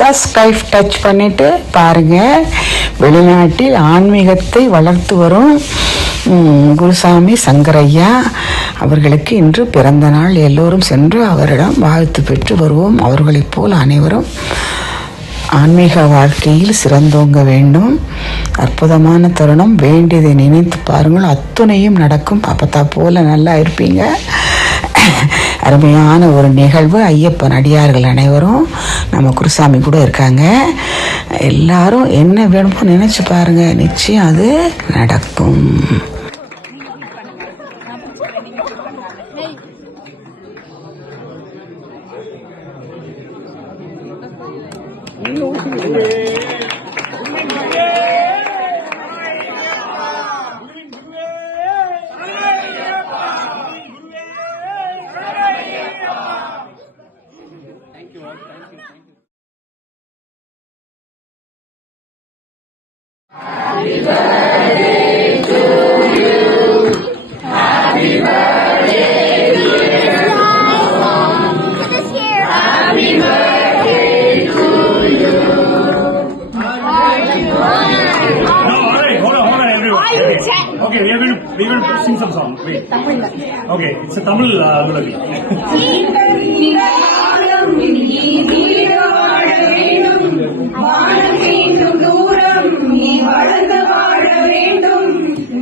Subscribe touch பண்ணிட்டு பாருங்க. வெளிநாட்டில் ஆன்மீகத்தை வளர்த்து வரும் குருசாமி சங்கரையா அவர்களுக்கு இன்று பிறந்த நாள். எல்லோரும் சென்று அவரிடம் வாழ்த்து பெற்று வருவோம். அவர்களைப் போல் அனைவரும் ஆன்மீக வாழ்க்கையில் சிறந்தோங்க வேண்டும். அற்புதமான தருணம். வேண்டியதை நினைத்து பாருங்கள், அத்துணையும் நடக்கும். அப்பத்தா போல நல்லா இருப்பீங்க. அருமையான ஒரு நிகழ்வு. ஐயப்பன் அடியார்கள் அனைவரும் நம்ம குருசாமி கூட இருக்காங்க. எல்லாரும் என்ன வேணுமோ நினைச்சு பாருங்க, நிச்சயம் அது நடக்கும். Happy birthday to you. Happy birthday to you. Happy birthday to you. No, all right, hold on, everyone. Okay, we are going to sing some song. Wait. Okay, it's a Tamil melody. வளர்ந்து வாழ வேண்டும்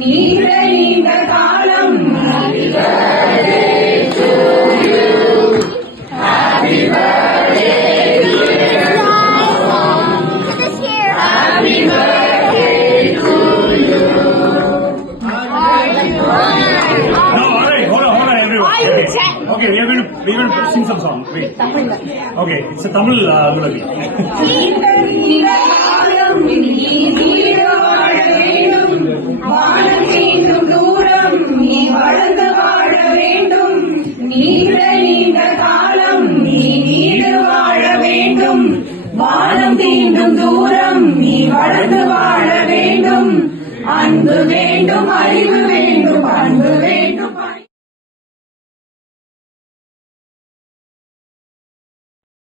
நீண்ட நீண்ட காலம். Happy birthday to you. Happy birthday to you. Happy birthday to you. No, all right, hold on, everyone. Okay, we are going to sing some song. Wait. Okay, it's a Tamil melody. வளர்ந்து வாழ வேண்டும் நீண்ட நீண்ட காலம். நீ need வாழ வேண்டும் வானம் தீண்டும் தூரம். நீ வளர்ந்து வாழ வேண்டும் அன்பு வேண்டும்